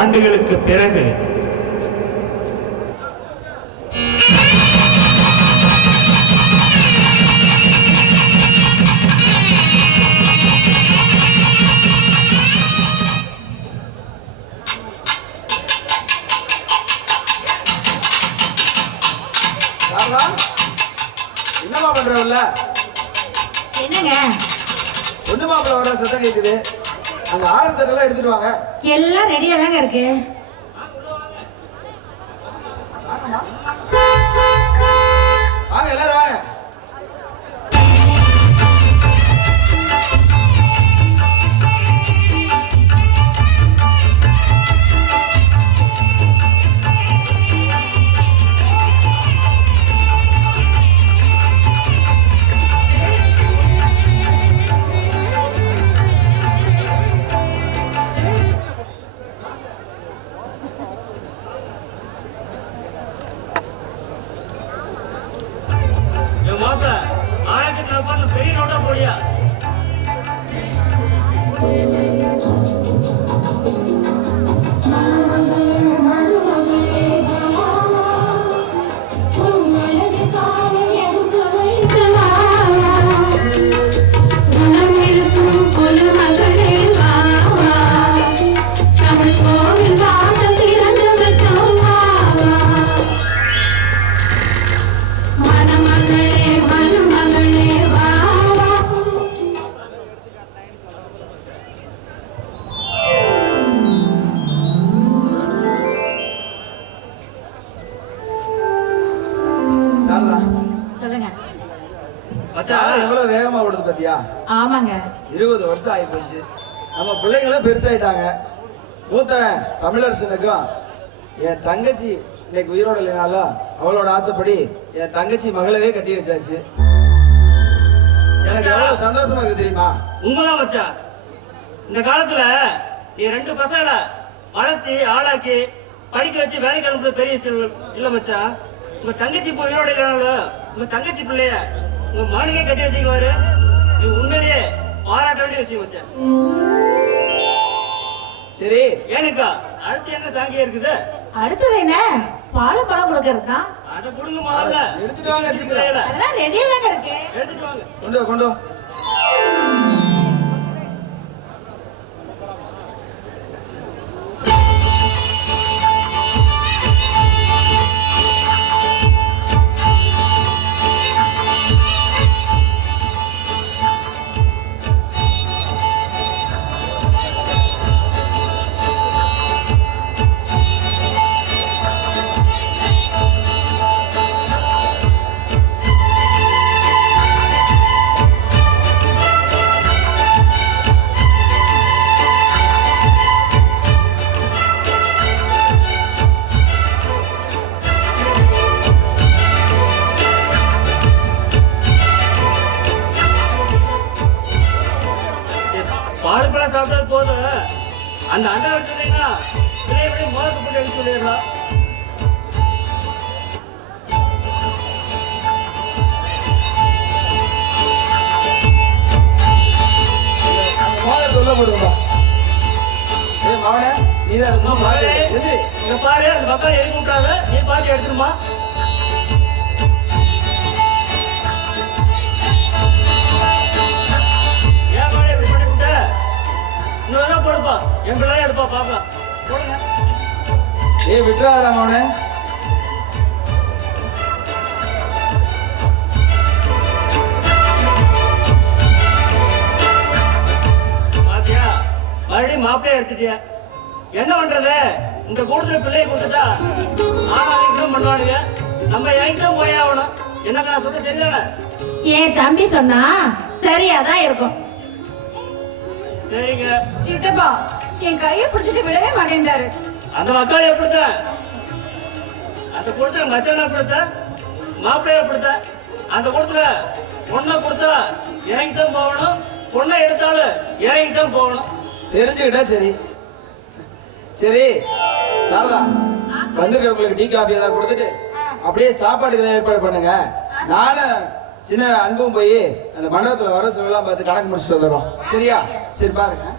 ஆண்டுகளுக்கு பிறகு என்னமா பண்றவல்ல? என்னங்க பொண்ணு மாப்பிள்ள வர சத்தம் கேக்குது. அங்க ஆரத்தெல்லாம் எடுத்துட்டு வாங்க. எல்லாம் ரெடியா தாங்க இருக்கு. வாங்க எல்லாரும் வாங்க. பெரிய நோட்டா போடியா? எவ்வளவு வேகமா ஓடுது பாத்தியா? ஆமாங்க, 20 வருஷம் ஆகி போச்சு. நம்ம பிள்ளைங்களும் பெருசாயிட்டாங்க. மூத்தவன் தமிழரசனுக்கும் என் தங்கச்சி இன்னைக்கு உயிரோட இல்லைனாலும் அவளோட ஆசைப்படி என் தங்கச்சி மகளவே கட்டி வச்சாச்சு. எனக்கு எவ்வளவு சந்தோஷமா இருக்கு தெரியுமா? உண்மைதான் மச்சான். இந்த காலத்துல நீ 2 பசங்களை வளர்த்தி ஆளாக்கி படிக்க வச்சு வேலைக்கு அனுப்புறது பெரிய விஷயம் இல்ல மச்சான். உங்க தங்கச்சி இப்போ உயிரோட இல்லைனாலும் உங்க தங்கச்சி பிள்ளைய உங்க மாளிகை கட்டி வச்சுக்குவாரு. இது உண்மையிலேயே பாராட்ட வேண்டிய விஷயம் வச்சேன். சரி, ஏனுக்கா அடுத்து என்ன சாங்கியா இருக்குது? அடுத்தது என்ன? பால் பழம் கொடுக்க இருக்கா? அத கொடுங்க முதல்ல. எடுத்துட்டு வாங்க. அதெல்லாம் ரெடியா தாங்க இருக்கு. எடுத்துட்டு வாங்க. கொண்டு வா. பாடுபெல்லாம் சாப்பிட்டது போதும். அந்த அண்டை வச்சுட்டீங்கன்னா பிள்ளைய மோதத்து போட்டு எடுத்து சொல்லிடலாம். சொல்ல போடுவா. பாரு, அந்த பக்கம் எழுதி விட்டாத, நீ பாத்து எடுத்துருமா. போடுப்பா, என் பிள்ளைய எடுப்பா பாக்கலாம். ஏ விட்டுறாதா மவனே. பாத்தியா, மறுபடியும் மாப்பிளைய எடுத்துட்டியா? என்ன பண்றது? இந்த கூட்டத்துல பிள்ளைய கொடுத்துட்டா ஆனாலும் பண்ணுவானுங்க. நம்ம இறங்கிதான் போய் ஆகணும். என்னக்கா நான் சொல்ல சரிதானே? என் தம்பி சொன்னா சரியாதான் இருக்கும். சரிங்க சித்தப்பா, என் கையை பிடிச்சிட்டு விடவே மாட்டேன்டாரு. அந்த மக்கள் எப்படித்தான் அந்த கூட்டத்துல மச்சான எப்படித்தான் மாப்பிள்ளைய எப்படித்தான் அந்த கூட்டத்துல பொண்ணை கொடுத்தா இறங்கித்தான் போகணும், பொண்ணை எடுத்தாலும் இறங்கித்தான் போகணும். தெரிஞ்சுக்கிட்டா சரி. சரி சாரதா, வந்திருக்கிறவங்களுக்கு டீ காஃபி ஏதாவது கொடுத்துட்டு அப்படியே சாப்பாட்டுக்கு ஏற்பாடு பண்ணுங்க. நானும் சின்ன அன்பும் போய் அந்த மண்டபத்துல வர சொல்லலாம் பார்த்து கணக்கு முடிச்சுட்டு வந்துடுறோம். சரியா? சரி பாருங்க.